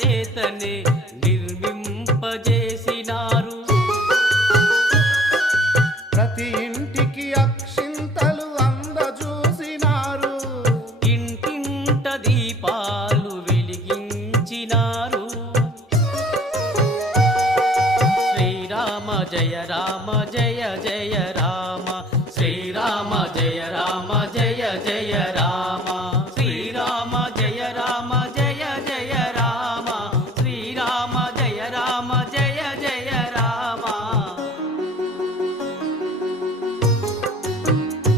చేతనే నిర్మింపజేసినారు. ప్రతి ఇంటికి అక్షింతలు అందజూసినారు. ఇంటింట దీపాలు వెలిగించినారు. శ్రీరామ జయ రామ జయ జయ రామ, శ్రీరామ జయ రామ జయ